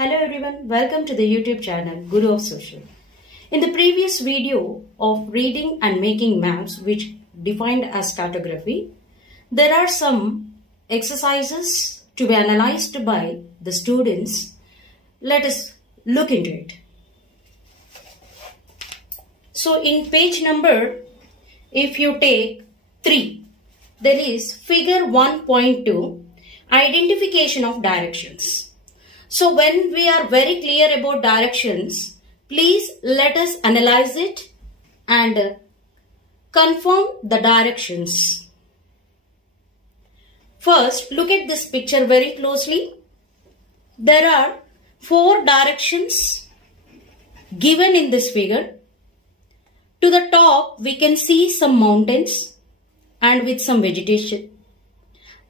Hello everyone, welcome to the YouTube channel Guru of Social. In the previous video of reading and making maps, which defined as cartography, there are some exercises to be analyzed by the students. Let us look into it. So in page number, if you take 3, there is figure 1.2, identification of directions. So when we are very clear about directions, please let us analyze it and confirm the directions. First, look at this picture very closely. There are 4 directions given in this figure. To the top, we can see some mountains and with some vegetation.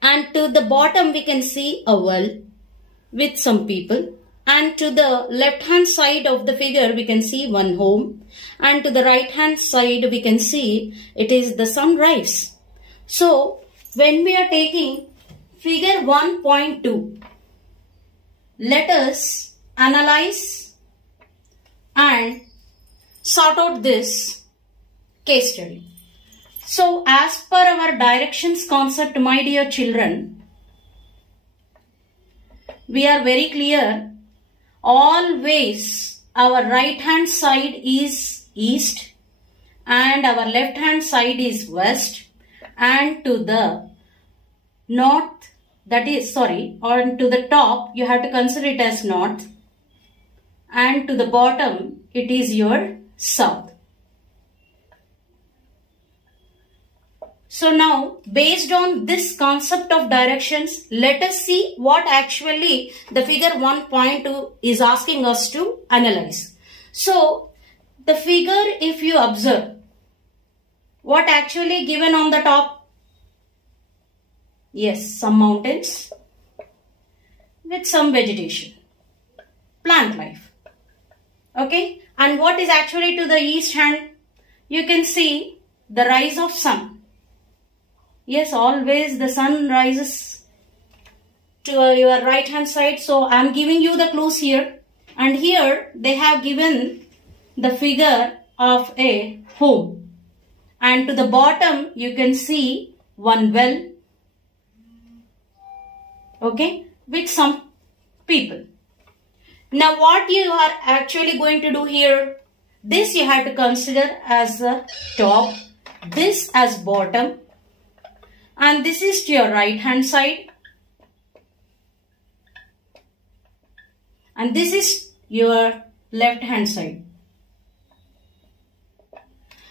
And to the bottom, we can see a well with some people, and to the left hand side of the figure we can see one home, and to the right hand side we can see it is the sunrise. So when we are taking figure 1.2, let us analyze and sort out this case study. So as per our directions concept, my dear children, we are very clear, always our right hand side is east and our left hand side is west, and to the north, that is or to the top you have to consider it as north, and to the bottom it is your south. So now, based on this concept of directions, let us see what actually the figure 1.2 is asking us to analyze. So, the figure, if you observe, what actually given on the top? Yes, some mountains with some vegetation, plant life. Okay, and what is actually to the east hand? You can see the rise of sun. Yes, always the sun rises to your right hand side. So I am giving you the clues here. And here they have given the figure of a home. And to the bottom you can see one well. Okay, with some people. Now what you are actually going to do here? This you have to consider as the top. This as bottom. And this is to your right hand side. And this is your left hand side.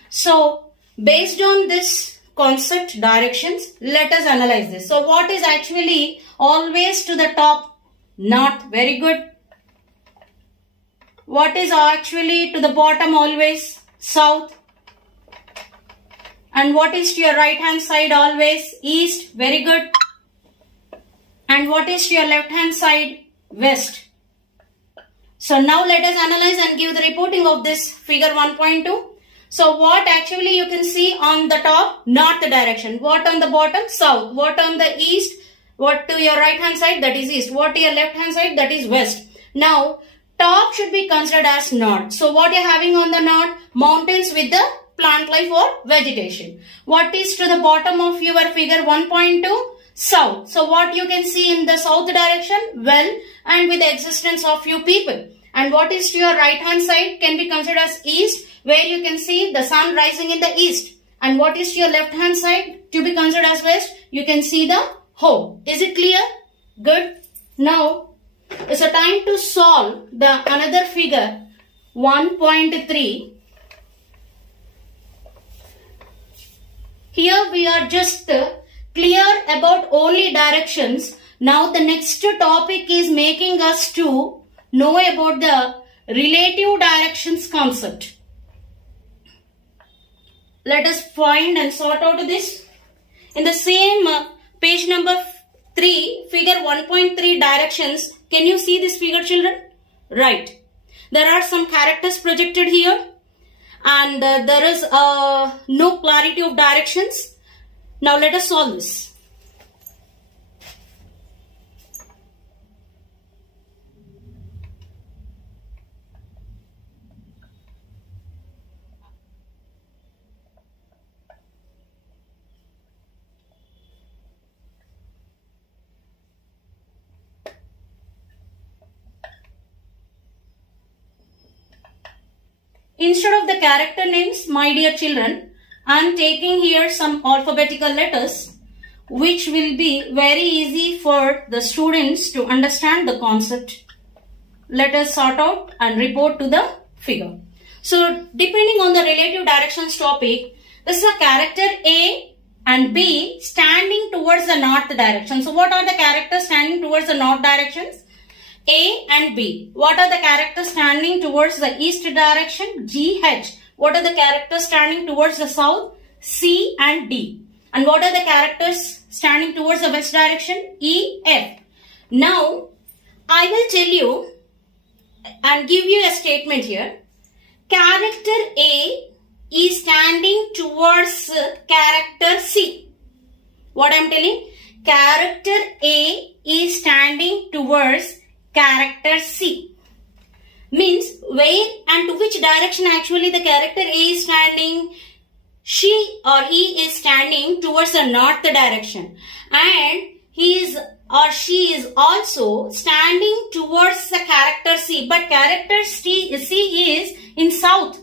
So, based on this concept directions, let us analyze this. So, what is actually always to the top? North. Very good. What is actually to the bottom always? South. And what is to your right hand side always? East. Very good. And what is to your left hand side? West. So now let us analyze and give the reporting of this figure 1.2. So what actually you can see on the top? North direction. What on the bottom? South. What on the east? What to your right hand side? That is east. What to your left hand side? That is west. Now top should be considered as north. So what you are having on the north? Mountains with the plant life or vegetation. What is to the bottom of your figure 1.2? South. So what you can see in the south direction? Well, and with the existence of few people. And what is to your right hand side can be considered as east, where you can see the sun rising in the east. And what is to your left hand side to be considered as west? You can see the home. Is it clear? Good. Now it's a time to solve the another figure 1.3. Here we are just clear about only directions. Now the next topic is making us to know about the relative directions concept. Let us find and sort out this. In the same page number 3, figure 1.3 directions. Can you see this figure, children? Right. There are some characters projected here. And there is no clarity of directions. Now let us solve this. instead of the character names, my dear children, I am taking here some alphabetical letters which will be very easy for the students to understand the concept. Let us sort out and report to the figure. So, depending on the relative directions topic, this is a character A and B standing towards the north direction. So, what are the characters standing towards the north directions? A and B. What are the characters standing towards the east direction? G, H. What are the characters standing towards the south? C and D. And what are the characters standing towards the west direction? E, F. Now, I will tell you and give you a statement here. Character A is standing towards character C. What I am telling? Character A is standing towards character C. Means where and to which direction actually the character A is standing? She or he is standing towards the north direction. And he is or she is also standing towards the character C. But character C is in south.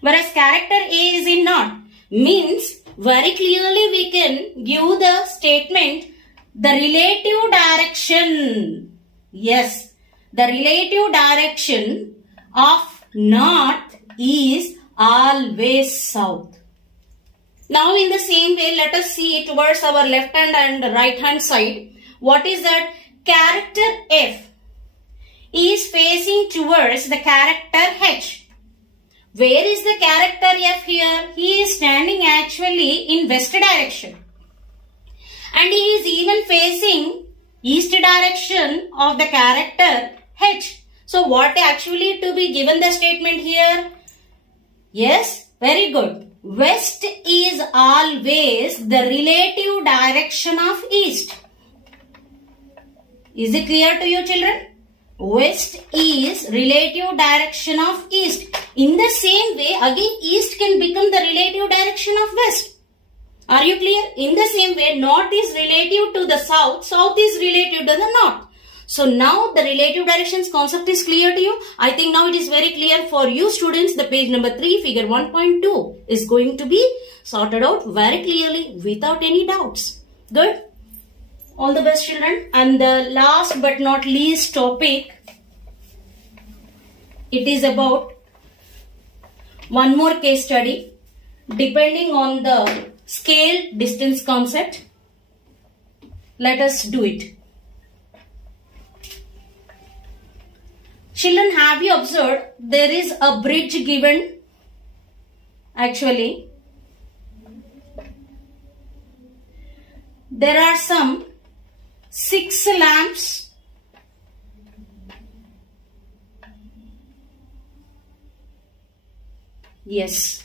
Whereas character A is in north. Means very clearly we can give the statement the relative direction. Yes, the relative direction of north is always south. Now in the same way, let us see towards our left hand and right hand side. What is that? Character F is facing towards the character H. Where is the character F here? He is standing actually in west direction. And he is even facing east direction of the character H. So what actually to be given the statement here? Yes, very good. West is always the relative direction of east. Is it clear to you, children? West is relative direction of east. In the same way, again east can become the relative direction of west. Are you clear? In the same way, north is relative to the south, south is relative to the north. So now the relative directions concept is clear to you. I think now it is very clear for you students. The page number 3, figure 1.2 is going to be sorted out very clearly without any doubts. Good? All the best, children. And the last but not least topic, it is about one more case study depending on the scale distance concept. Let us do it. Children, have you observed there is a bridge given? Actually, there are some 6 lamps. Yes.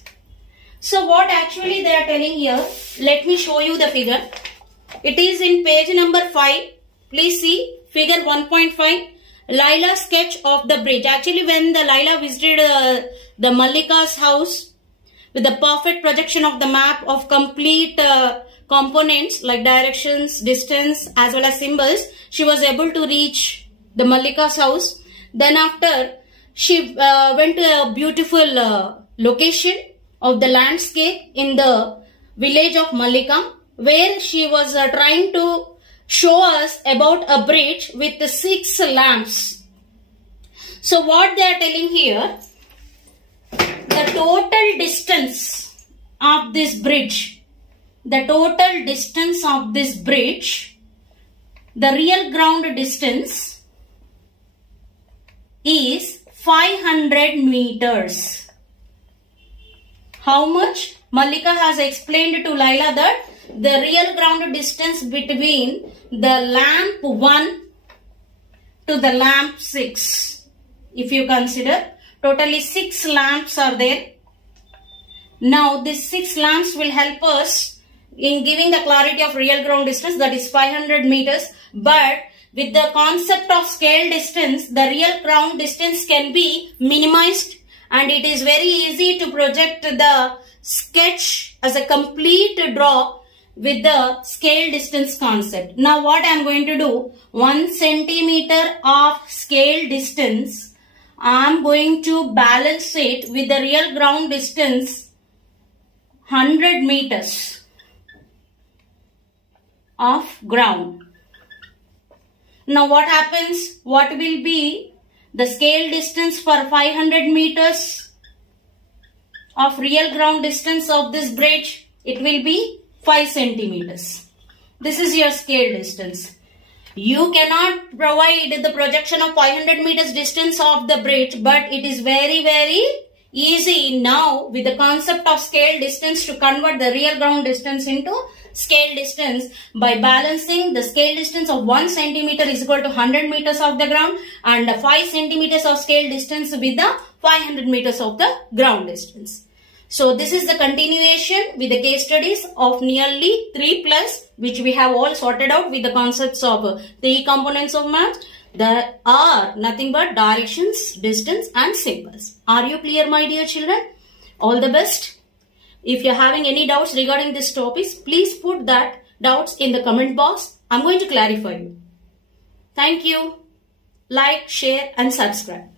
So what actually they are telling here? Let me show you the figure. It is in page number 5. Please see figure 1.5. Laila sketch of the bridge. Actually, when the Laila visited the Mallika's house with the perfect projection of the map of complete components like directions, distance as well as symbols, she was able to reach the Mallika's house. Then after, she went to a beautiful location of the landscape in the village of Mallika, where she was trying to show us about a bridge with the 6 lamps. So what they are telling here, the total distance of this bridge, the real ground distance is 500 meters. How much? Mallika has explained to Laila that the real ground distance between the lamp 1 to the lamp 6. If you consider, totally 6 lamps are there. Now, these 6 lamps will help us in giving the clarity of real ground distance, that is 500 meters. But with the concept of scale distance, the real ground distance can be minimized, and it is very easy to project the sketch as a complete draw with the scale distance concept. Now what I am going to do, 1 centimeter of scale distance I am going to balance it with the real ground distance 100 meters of ground. Now what happens? What will be the scale distance for 500 meters of real ground distance of this bridge? It will be 5 centimeters. This is your scale distance. You cannot provide the projection of 500 meters distance of the bridge, but it is very, very easy now with the concept of scale distance to convert the real ground distance into scale distance by balancing the scale distance of 1 centimeter is equal to 100 meters of the ground and 5 centimeters of scale distance with the 500 meters of the ground distance. So this is the continuation with the case studies of nearly 3+, which we have all sorted out with the concepts of 3 components of math. There are nothing but directions, distance and symbols. Are you clear, my dear children? All the best. If you are having any doubts regarding this topic, please put that doubts in the comment box. I am going to clarify you. Thank you. Like, share and subscribe.